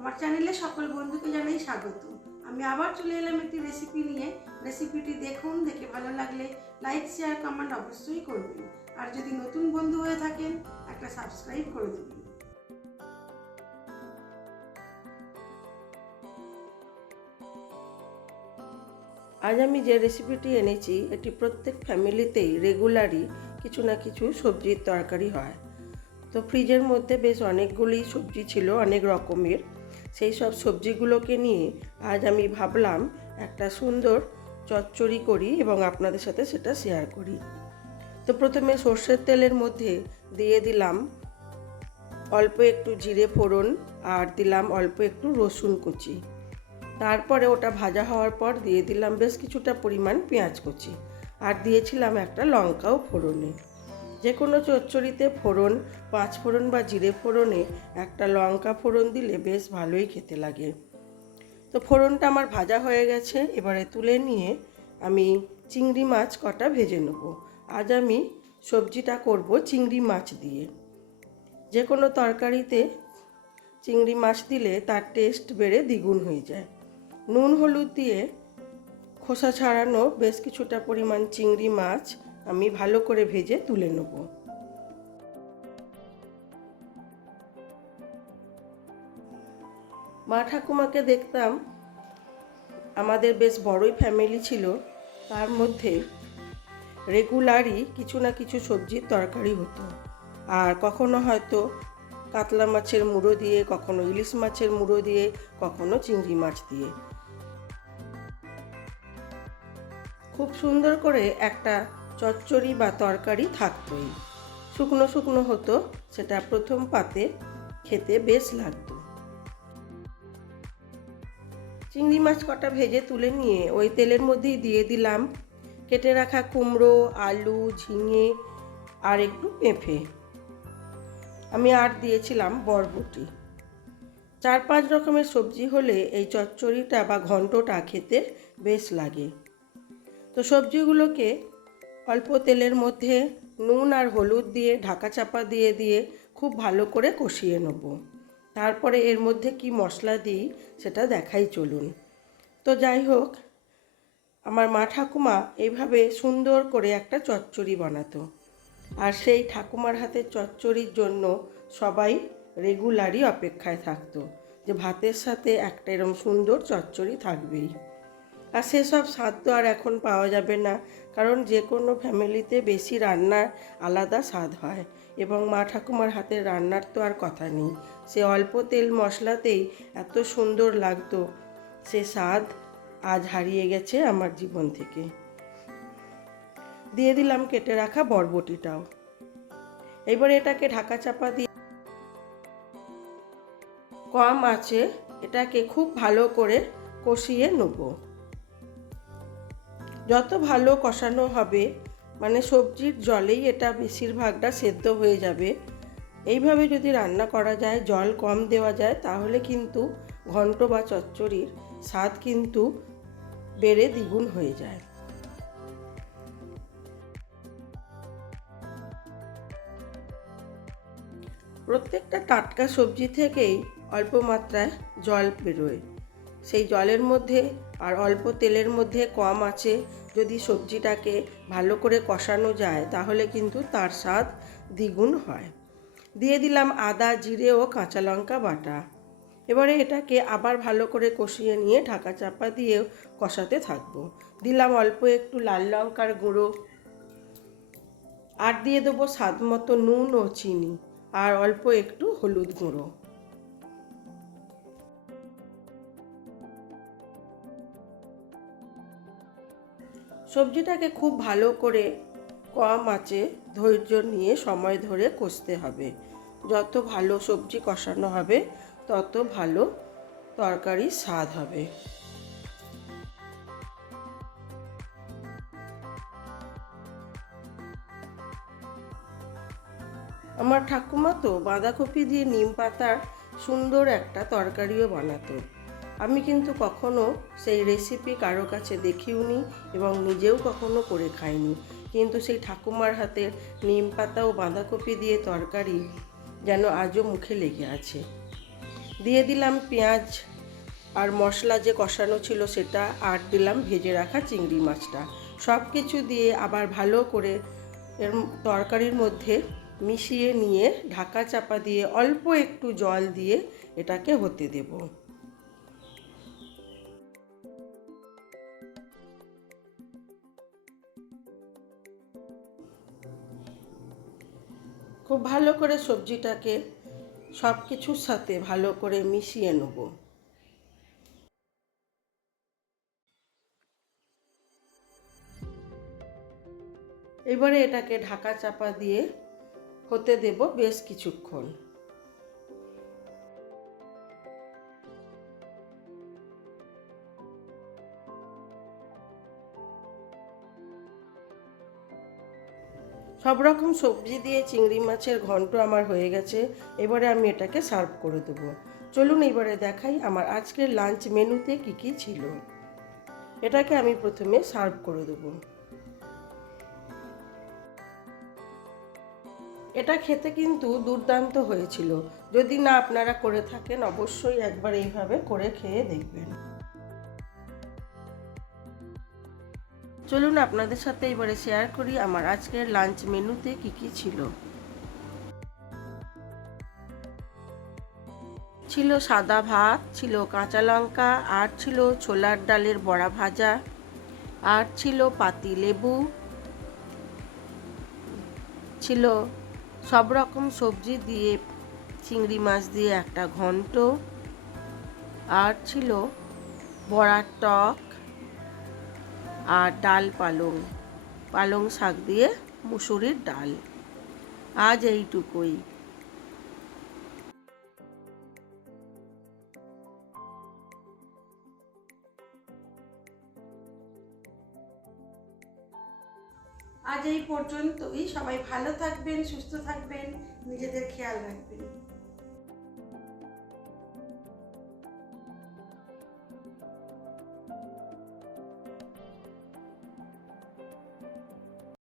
আমার চ্যানেলে সকল বন্ধুকে জানাই স্বাগত। আমি আবার চলে এলাম একটি রেসিপি নিয়ে। রেসিপিটি দেখুন, দেখে ভালো লাগলে লাইক শেয়ার কমেন্ট অবশ্যই করবেন। আর যদি নতুন বন্ধু হয়ে থাকেন একটা সাবস্ক্রাইব করে দেবেন। আজ আমি যে রেসিপিটি এনেছি এটি প্রত্যেক ফ্যামিলিতেই রেগুলারই কিছু না কিছু সবজির তরকারি হয়। তো ফ্রিজের মধ্যে বেশ অনেকগুলি সবজি ছিল, অনেক রকমের। সেই সব সবজিগুলোকে নিয়ে আজ আমি ভাবলাম একটা সুন্দর চচ্চড়ি করি এবং আপনাদের সাথে সেটা শেয়ার করি। তো প্রথমে সর্ষের তেলের মধ্যে দিয়ে দিলাম অল্প একটু জিরে ফোড়ন আর দিলাম অল্প একটু রসুন কুচি। তারপরে ওটা ভাজা হওয়ার পর দিয়ে দিলাম বেশ কিছুটা পরিমাণ পেঁয়াজ কুচি আর দিয়েছিলাম একটা লঙ্কাও ফোড়নে। যে কোনো চচ্চড়িতে ফোড়ন, পাঁচ ফোড়ন বা জিরে ফোড়নে একটা লঙ্কা ফোড়ন দিলে বেশ ভালোই খেতে লাগে। তো ফোড়নটা আমার ভাজা হয়ে গেছে, এবারে তুলে নিয়ে আমি চিংড়ি মাছ কটা ভেজে নেব। আজ আমি সবজিটা করব চিংড়ি মাছ দিয়ে। যে কোনো তরকারিতে চিংড়ি মাছ দিলে তার টেস্ট বেড়ে দ্বিগুণ হয়ে যায়। নুন হলুদ দিয়ে খোসা ছাড়ানো বেশ কিছুটা পরিমাণ চিংড়ি মাছ আমি ভালো করে ভেজে তুলে নেব। মা ঠাকুমাকে দেখতাম আমাদের বেশ বড়ই ফ্যামিলি ছিল, তার মধ্যে রেগুলারই কিছু না কিছু সবজির তরকারি হতো। আর কখনো হয়তো কাতলা মাছের মুড়ো দিয়ে, কখনো ইলিশ মাছের মুড়ো দিয়ে, কখনো চিংড়ি মাছ দিয়ে। খুব সুন্দর করে একটা চচ্চড়ি বা তরকারি থাকতোই। শুকনো শুকনো হতো, সেটা প্রথম পাতে খেতে বেশ লাগতো। চিংড়ি মাছ কটা ভেজে তুলে নিয়ে ওই তেলের মধ্যেই দিয়ে দিলাম কেটে রাখা কুমড়ো, আলু, ঝিঙে আর একটু পেঁপে। আমি আর দিয়েছিলাম বরবটি। 4-5 রকমের সবজি হলে এই চচ্চড়িটা বা ঘন্টটা খেতে বেশ লাগে। তো সবজিগুলোকে অল্প তেলের মধ্যে নুন আর হলুদ দিয়ে ঢাকা চাপা দিয়ে দিয়ে খুব ভালো করে কষিয়ে নেব। তারপরে এর মধ্যে কি মশলা দিই সেটা দেখাই চলুন। তো যাই হোক, আমার মা ঠাকুমা এইভাবে সুন্দর করে একটা চচ্চড়ি বানাতো। আর সেই ঠাকুমার হাতের চচ্চড়ির জন্য সবাই রেগুলারই অপেক্ষায় থাকতো যে ভাতের সাথে একটা এরকম সুন্দর চচ্চড়ি থাকবেই। আর সেসব স্বাদ তো আর এখন পাওয়া যাবে না, কারণ যে কোনো ফ্যামিলিতে বেশি রান্নার আলাদা স্বাদ হয় এবং মা ঠাকুমার হাতের রান্নার তো আর কথা নেই। সে অল্প তেল মশলাতেই এত সুন্দর লাগতো, সে স্বাদ আজ হারিয়ে গেছে আমার জীবন থেকে। দিয়ে দিলাম কেটে রাখা বরবটিটাও। এবার এটাকে ঢাকা চাপা দিয়ে কম আঁচে এটাকে খুব ভালো করে কষিয়ে নেব। যত ভালো কষানো হবে, মানে সবজির জলেই এটা বেশিরভাগটা সেদ্ধ হয়ে যাবে। এইভাবে যদি রান্না করা যায়, জল কম দেওয়া যায়, তাহলে কিন্তু ঘন্ট বা চচ্চড়ির স্বাদ কিন্তু বেড়ে দ্বিগুণ হয়ে যায়। প্রত্যেকটা টাটকা সবজি থেকেই অল্প মাত্রায় জল বেরোয়। সেই জলের মধ্যে আর অল্প তেলের মধ্যে কম আঁচে যদি সবজিটাকে ভালো করে কষানো যায়, তাহলে কিন্তু তার স্বাদ দ্বিগুণ হয়। দিয়ে দিলাম আদা, জিরে ও কাঁচা লঙ্কা বাটা। এবারে এটাকে আবার ভালো করে কষিয়ে নিয়ে ঢাকা চাপা দিয়ে কষাতে থাকবো। দিলাম অল্প একটু লাল লঙ্কার গুঁড়ো আর দিয়ে দেবো স্বাদ মতো নুন ও চিনি আর অল্প একটু হলুদ গুঁড়ো। সবজিটাকে খুব ভালো করে কম আঁচে ধৈর্য নিয়ে সময় ধরে কষতে হবে। যত ভালো সবজি কষানো হবে তত ভালো তরকারির স্বাদ হবে। আমার ঠাকুমা তো বাঁধাকপি দিয়ে নিম পাতার সুন্দর একটা তরকারিও বানাতো। আমি কিন্তু কখনো সেই রেসিপি কারো কাছে দেখিওনি এবং নিজেও কখনো করে খাইনি, কিন্তু সেই ঠাকুমার হাতের নিম পাতা ও বাঁধাকপি দিয়ে তরকারি যেন আজও মুখে লেগে আছে। দিয়ে দিলাম পেঁয়াজ আর মশলা যে কষানো ছিল সেটা, আর দিলাম ভেজে রাখা চিংড়ি মাছটা। সব কিছু দিয়ে আবার ভালো করে এর তরকারির মধ্যে মিশিয়ে নিয়ে ঢাকা চাপা দিয়ে অল্প একটু জল দিয়ে এটাকে হতে দেব। খুব ভালো করে সবজিটাকে সব কিছুর সাথে ভালো করে মিশিয়ে নেব। এবারে এটাকে ঢাকা চাপা দিয়ে হতে দেব বেশ কিছুক্ষণ। সব রকম সবজি দিয়ে চিংড়ি মাছের ঘন্ট আমার হয়ে গেছে। এবারে আমি এটাকে সার্ভ করে দেবো। চলুন এবারে দেখাই আমার আজকের লাঞ্চ মেনুতে কি কি ছিল। এটাকে আমি প্রথমে সার্ভ করে দেবো। এটা খেতে কিন্তু দুর্দান্ত হয়েছিল। যদি না আপনারা করে থাকেন অবশ্যই একবার এইভাবে করে খেয়ে দেখবেন। চলুন আপনাদের সাথে এবারে শেয়ার করি আমার আজকের লাঞ্চ মেনুতে কি কি ছিল। ছিল সাদা ভাত, ছিল কাঁচা লঙ্কা, আর ছিল ছোলার ডালের বড়া ভাজা, আর ছিল পাতি লেবু, ছিল সব রকম সবজি দিয়ে চিংড়ি মাছ দিয়ে একটা ঘন্ট, আর ছিল বড়ার টক, আর ডাল পালং শাক দিয়ে মুসুরির ডাল। আজ এইটুকুই। আজ এই পর্যন্তই। সবাই ভালো থাকবেন, সুস্থ থাকবেন, নিজেদের খেয়াল রাখবেন।